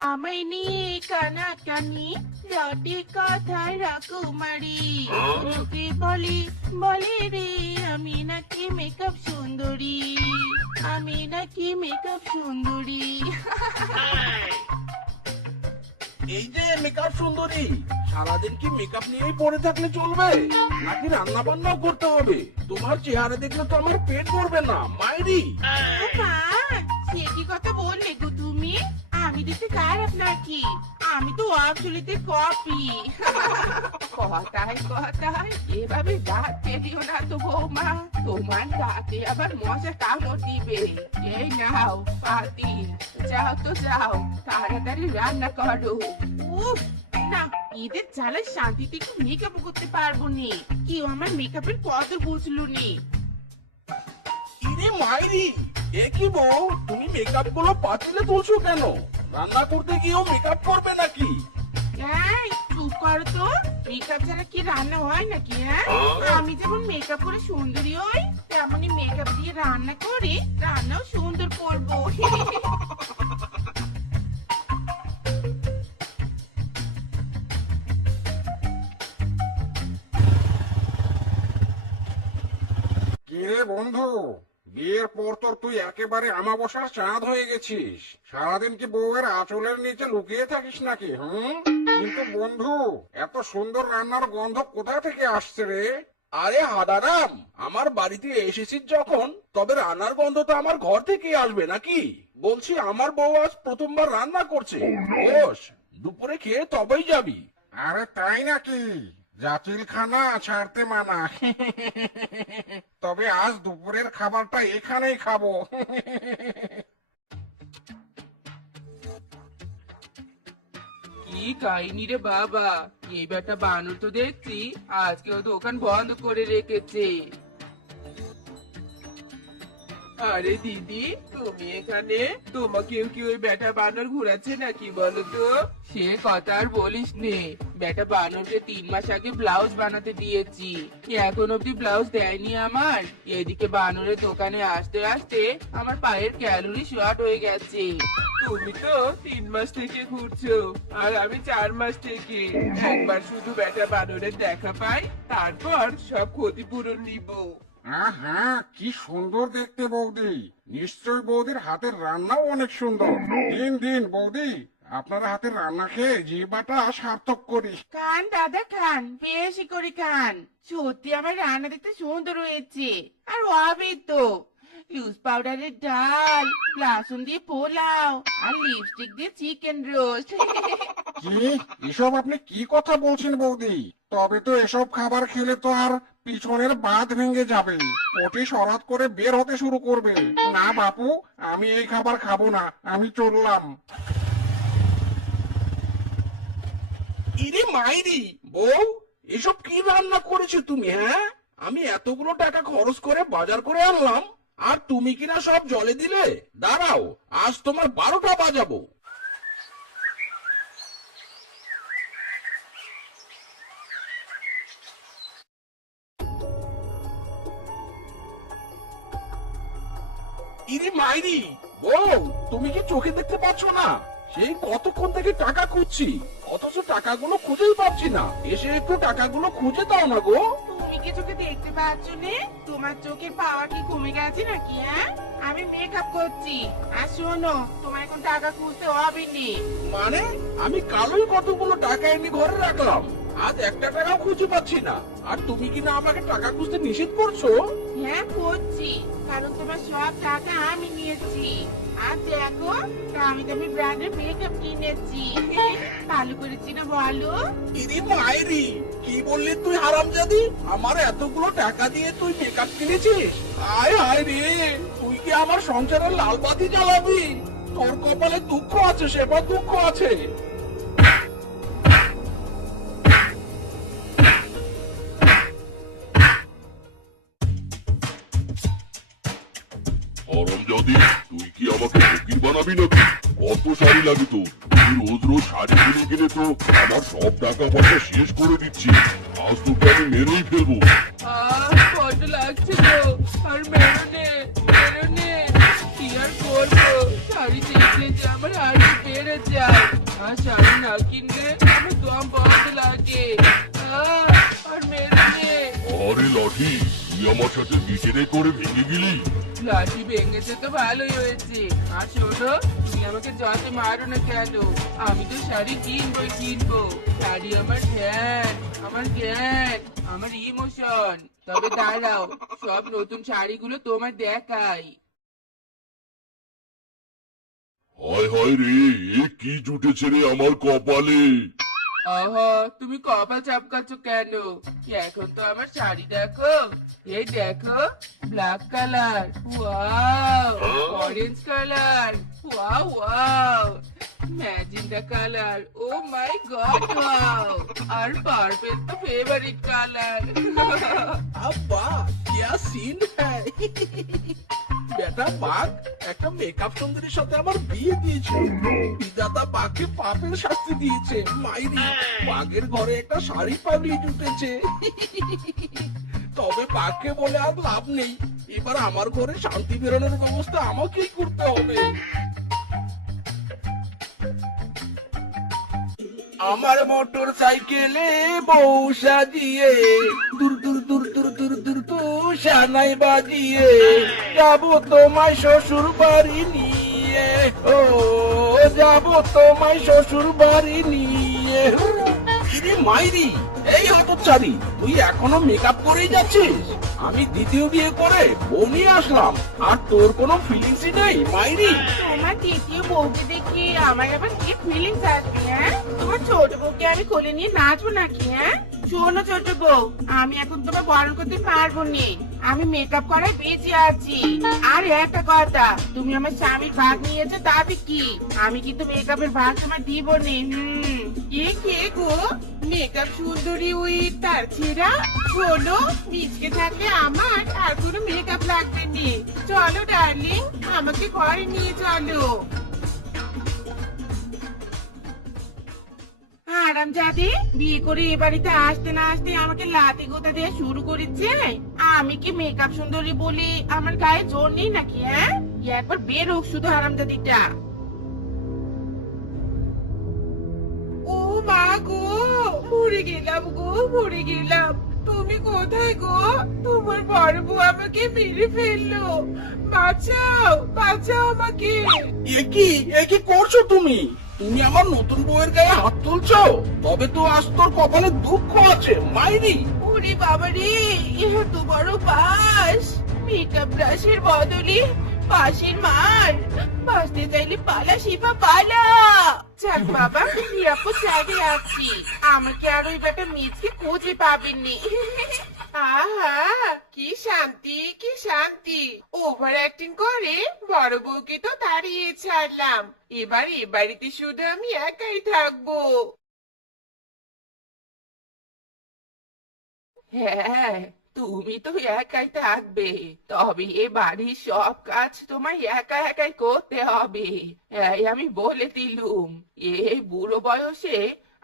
আমায় নিয়ে কানা কানি রটে কথা রাকুমারি লোকে বলে বলে রে আমি নাকি মেকআপ সুন্দরী। আমি নাকি মেকআপ সুন্দরী। এই যে মেকআপ সুন্দরী সারাদিন কি মেকআপ নিয়েই পড়ে থাকলে চলবে? নাকি রান্না বান্নাও করতে হবে? তোমার চেহারা দেখলে তো আমার পেট ভরবে না মাইরি। সে কি কথা বললে তুমি আমি দেখতে খারাপ আমি তো আসলেতে কপি। কথায় কথায় এভাবে দাঁত পেরিও না তো বৌমা। তোমার দাঁতে আবার মশা কামড় দিবে। এই নাও পাতি যাও তো যাও, তাড়াতাড়ি রান্না করো। উফ, না, ঈদের চালে শান্তিতে একটু মেকআপ করতে পারব নি। কেউ আমার মেকআপের কত বুঝলো নি। ইরে মাইরি, এ কি বউ? তুমি মেকআপগুলো পাতিলে তুলছো কেন? রান্না করতে গিয়েও মেকআপ করবে নাকি? এই চুপ কর তো। মেকআপ ছাড়া কি রান্না হয় নাকি হ্যাঁ? আমি যেমন মেকআপ করে সুন্দরী হই তেমনই মেকআপ দিয়ে রান্না করে রান্নাও সুন্দর করব। কিরে বন্ধু? বিয়ের পর তোর তুই একেবারে আমাবসার চাঁদ হয়ে গেছিস। সারাদিন কি বউয়ের আঁচলের নিচে লুকিয়ে থাকিস নাকি হুম? কিন্তু বন্ধু এত সুন্দর রান্নার গন্ধ কোথা থেকে আসছে রে? আরে হাদারাম আমার বাড়িতে এসেছিস যখন তবে রান্নার গন্ধ তো আমার ঘর থেকেই আসবে নাকি? বলছি আমার বউ আজ প্রথমবার রান্না করছে। বস দুপুরে খেয়ে তবেই যাবি। আরে তাই নাকি? জাচিল খানা ছাড়তে মানা। তবে আজ দুপুরের খাবারটা এখানেই খাব। কি কাহিনী রে বাবা? এই বেটা বানর তো দেখছি আজকে আজকেও দোকান বন্ধ করে রেখেছে। আরে দিদি, তুমি এখানে? তোমাকেও কি ওই বেটা বানর ঘুরাচ্ছে নাকি বলো তো সে কথা আর বলিস নে। বেটা বানরকে তিন মাস আগে ব্লাউজ বানাতে দিয়েছি। এখন অব্দি ব্লাউজ দেয়নি আমার। এদিকে বানরের দোকানে আসতে আসতে আমার পায়ের ক্যালোরি শর্ট হয়ে গেছে। তুমি তো তিন মাস থেকে ঘুরছো, আর আমি চার মাস থেকে। একবার শুধু বেটা বানরের দেখা পাই, তারপর সব ক্ষতিপূরণ নিব। আহা কি সুন্দর দেখতে বৌদি। নিশ্চয় বৌদির হাতের রান্নাও অনেক সুন্দর। দিন দিন বৌদি আপনার হাতের রান্না খেয়ে জিবাটা সার্থক করি খান দাদা খান বেশি করে খান। সত্যি আমার রান্না দেখতে সুন্দর হয়েছে। আর হবে তো লুজ পাউডারের ডাল লাসুন দিয়ে পোলাও আর লিপস্টিক দিয়ে চিকেন রোস্ট কি? এসব আপনি কি কথা বলছেন বৌদি? তবে তো এসব খাবার খেলে তো আর পিছনের বাঁধ ভেঙে যাবে। পটি সরাত করে বের হতে শুরু করবে। না, বাপু, আমি এই খাবার খাব না, আমি চললাম। ইরে মাইরি, বউ, এসব কি রান্না করেছ তুমি হ্যাঁ? আমি এতগুলো টাকা খরচ করে বাজার করে আনলাম, আর তুমি কিনা সব জলে দিলে? দাঁড়াও, আজ তোমার বারোটা বাজাবো। ইরে মাইরি বউ তুমি কি চোখে দেখতে পাচ্ছ না? সেই কতক্ষণ থেকে টাকা খুঁজছি অথচ টাকাগুলো খুঁজেই পাচ্ছি না। এসে একটু টাকাগুলো খুঁজে দাও না গো। তুমি কি চোখে দেখতে পাচ্ছ নে? তোমার চোখের পাওয়ার কি কমে গেছে নাকি হ্যাঁ? আমি মেকআপ করছি। আর শোনো তোমার এখন টাকা খুঁজতে হবে নি। মানে? আমি কালোই কতগুলো টাকা এনে ঘরে রাখলাম। আজ একটা টাকাও খুঁজে পাচ্ছি না। আর তুমি কি না আমাকে টাকা খুঁজতে নিষেধ করছ? হ্যাঁ করছি। কারণ তোমার সব টাকা আমি নিয়েছি। আর দেখো দামি দামি ব্র্যান্ডের মেকআপ কিনেছি। ভালো করেছি না বলো? ইরি মাইরি কি বললি তুই হারামজাদি? আমার এতগুলো টাকা দিয়ে তুই মেকআপ কিনেছিস? আয় হায় রে। তুই কি আমার সংসারের লাল বাতি জ্বালাবি? তোর কপালে দুঃখ আছে সেবার দুঃখ আছে। অরমজাদি তুই কি আমাকে ফকির বানাবি নাকি? কত শাড়ি লাগে তো তুই রোজ রোজ শাড়ি কিনে কিনে তো আমার সব টাকা পয়সা শেষ করে দিচ্ছি আজ তোকে আমি মেরেই ফেলব। আহ লাগছে তো। আর মেরোনে মেরোনে। কি আর করব? শাড়ি দেখলে যে আমার হাড়ি বেড়ে যায়। আর শাড়ি না কিনলে আমার দম বন্ধ লাগে। আর মেরে আরে লাঠি তুই আমার সাথে বিচেরে করে ভেঙে গেলি হয়েছে। আর শোনো, তুমি আমাকে যত মারো না কেন, আমি তো শাড়ি কিনবো শাড়ি আমার ধ্যান, আমার জ্ঞান, আমার ইমোশন। তবে দাঁড়াও, সব নতুন শাড়িগুলো তোমার দেখাই। হায় হায় রে কি জুটেছে রে আমার কপালে? আহা তুমি কপাল চাপকাচ্ছ কেন এখন তো আমার শাড়ি দেখো এই দেখো black colour wow orange colour wow wow magenta colour oh my God wow R purple তো ফেভারিট কালার আব্বা क्या सीन है বেটা বাঘ একটা মেকআপ সুন্দরীর সাথে আমার বিয়ে দিয়েছে। বিধাতা বাঘকে পাপের শাস্তি দিয়েছে। মাইরি বাঘের ঘরে একটা শাড়ি পাগলি জুটেছে। তবে বাঘকে বলে আর লাভ নেই। এবার আমার ঘরে শান্তি বেরোনোর ব্যবস্থা আমাকেই করতে হবে। আমার মোটর সাইকেলে বউ সাজিয়ে বাজিয়ে, যাব তোমায় শ্বশুর বাড়ি নিয়ে। ও, যাব তোমায় শ্বশুর বাড়ি নিয়ে। কিরে মাইরি, এই হতচারি তুই এখনও মেকআপ করেই যাচ্ছিস? আমি দ্বিতীয় বিয়ে করে বউ নিয়ে আসলাম, আর তোর কোনো ফিলিংসই নেই, মাইরি। তোমার দ্বিতীয় বউকে দেখে, আমার আবার কি ফিলিংস আসবে হ্যাঁ? তোমার ছোট বউকে আমি কোলে নিয়ে নাচবো নাকি হ্যাঁ? শোনো ছোট বউ, আমি এখন তোমার বরণ করতে পারব নি। আমি মেকআপ করায় বেঁচে আছি। আর একটা কথা, তুমি আমার স্বামীর ভাগ নিয়েছো, তাতে কি? আমি কিন্তু মেকআপের ভাগ তোমার দিব নি। হুম এ কে গো? মেকআপ সুন্দরী ওই তার ছেড়া? শোনো, মিচকে থাকলে আমার আর কোনো মেকআপ লাগবে নি। চলো ডার্লিং আমাকে ঘরে নিয়ে চলো। আরাম জাদি, বিয়ে করে এ বাড়িতে আসতে না আসতে আমাকে লাতি গোতা দিয়ে শুরু করেছে। আমি কি মেকআপ সুন্দরী বলি? আমার গায়ে জোর নেই নাকি হ্যাঁ? একবার বের হোক শুধু আরাম জাদিটা। ও মা গো, মরে গেলাম গো, মরে গেলাম। তুমি কোথায় গো? তোমার বড় বউ আমাকে মেরে ফেলল। বাঁচাও বাঁচাও আমাকে। একই একই করছ তুমি? তুমি আমার নতুন বউয়ের গায়ে হাত তুলছো? তবে তো আজ তোর কপালে দুঃখ আছে, মাইরি। ওরে বাবা রে তো বড় পাশ মেকআপ ব্রাশের বদলে পাশের মার। বাঁচতে চাইলে পালা শিবা পালা। যাক বাবা নিরাপদ জায়গায় আছি। আমাকে আর ওই বেটা মিজকে খুঁজে পাবেননি আহা, কি শান্তি কি শান্তি। ওভার অ্যাক্টিং করে, বড় বউকে তো তাড়িয়ে ছাড়লাম। এবার এ বাড়িতে শুধু আমি একাই থাকব। হ্যাঁ তুমি তো একাই থাকবে। তবে এ বাড়ির সব কাজ তোমায় একা একাই করতে হবে। এই আমি বলে দিলুম। এই বুড়ো বয়সে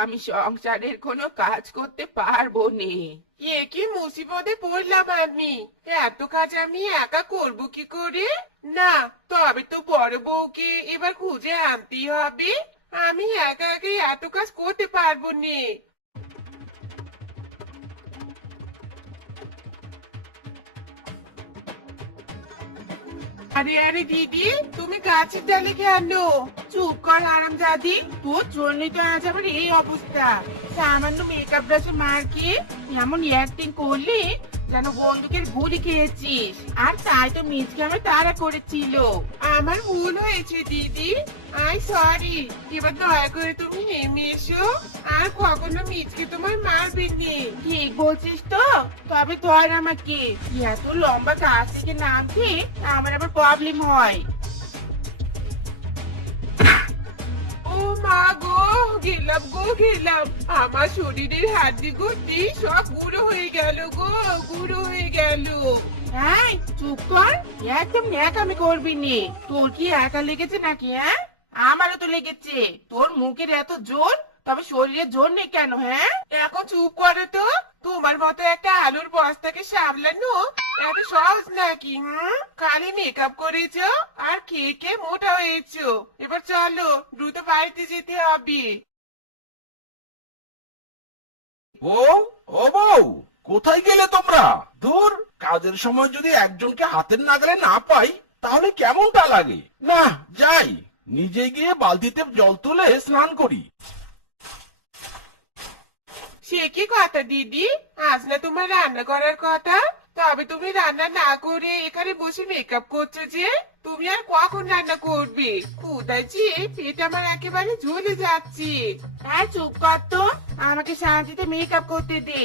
আমি সংসারের কোনো কাজ করতে পারব নে। এ কি মুসিবতে পড়লাম আমি? এত কাজ আমি একা করব কি করে? না, তবে তো বড় বউকে এবার খুঁজে আনতেই হবে। আমি একা একা এত কাজ করতে পারব নে। আরে আরে দিদি, তুমি গাছের ডালে খেলো। চুপ কর আরাম জাদি তোর জন্যই তো আজ আমার এই অবস্থা। সামান্য মেকআপ ব্রাশে মারকে এমন অ্যাক্টিং করলি যেন বন্দুকের গুলি খেয়েছিস। আর তাই তো মিজকে আমার তাড়া করেছিল। আমার ভুল হয়েছে, দিদি। আই সরি এবার দয়া করে তুমি নেমে এসো আর কখনো মিজকে তোমার ঠিক বলছিস তো তবে আমাকে এত লম্বা গাছ থেকে আমার আবার প্রবলেম হয় ও মা গো গেলাম গো গেলাম আমার শরীরের হাড্ডি গুড্ডি সব গুঁড়ো হয়ে গেল গো গুঁড়ো হয়ে গেল হ্যাঁ চুপ কর একদম ন্যাকামি করবি নি তোর কি একা লেগেছে নাকি হ্যাঁ আমারও তো লেগেছে। তোর মুখের এত জোর, তবে শরীরের জন্য কেন হ্যাঁ? এখন চুপ করো তো। তোমার মতো একটা আলুর বস্তাকে সামলানো এত সহজ নাকি, হুম? খালি মেকআপ করেছ আর খেয়ে খেয়ে মোটা হয়েছো। এবার চলো, দ্রুত বাড়িতে যেতে হবে। বউ, ও বউ, কোথায় গেলে তোমরা? ধুর, কাজের সময় যদি একজনকে হাতের নাগালে না পাই, তাহলে কেমনটা লাগে? না, যাই। নিজে গিয়ে বালতিতে জল তুলে স্নান করি। সে কি কথা, দিদি? আজ না তোমার রান্না করার কথা? তবে তুমি রান্না না করে এখানে বসে মেকআপ করছ যে? তুমি আর কখন রান্না করবে? কোথায় যে পেট আমার একেবারে ঝুলে যাচ্ছে। আর চুপ কর তো, আমাকে শান্তিতে মেকআপ করতে দে।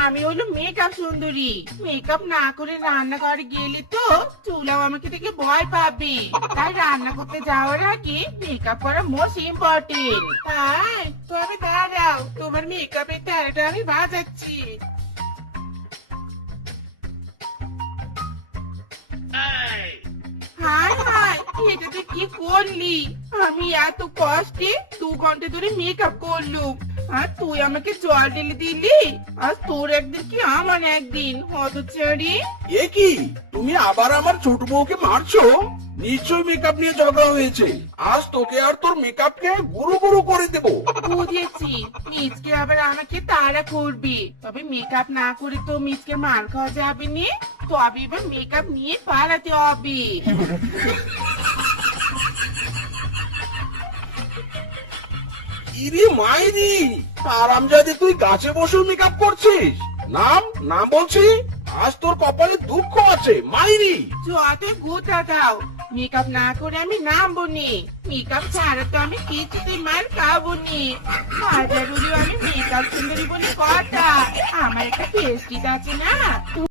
আমি হলো মেকআপ সুন্দরী। মেকআপ না করে রান্না করে গেলে তো চুলাও আমাকে থেকে ভয় পাবে। তাই রান্না করতে যাওয়ার আগে মেকআপ করা মোস্ট ইম্পর্টেন্ট তাই, তবে দাঁড়াও, তোমার মেকআপের তারাটা আমি বাজাচ্ছি। হাই হায় এটা তুই কি করলি? আমি এত কষ্টে দু ঘণ্টা ধরে মেকআপ করলুম। আর তুই আমাকে জল ঢেলে দিলি? আর তোর একদিন কি আমার একদিন? হতচারি এ কি? তুমি আবার আমার ছোট বউকে মারছো? নিশ্চয়ই মেকআপ নিয়ে ঝগড়া হয়েছে। আজ তোকে আর তোর মেকআপকে গুরু গুরু করে দেবো। বুঝেছি। মিজকে আবার আমাকে তাড়া করবে। তবে মেকআপ না করে তো মিজকে মার খাওয়া যাবে নি। তবে এবার মেকআপ নিয়ে পালাতে হবে। ইরে মাইরি, আরাম যদি তুই গাছে বসে মেকআপ করছিস। নাম নাম বলছি, আজ তোর কপালে দুঃখ আছে, মাইরি। যত গোটা দাও মেকআপ না করে আমি নামবো নি। মেকআপ ছাড়া তো আমি কিছুতেই মার খাব নি। হাজার আমি মেকআপ সুন্দরী বলে কথা। আমার একটা পেস্টিস আছে না।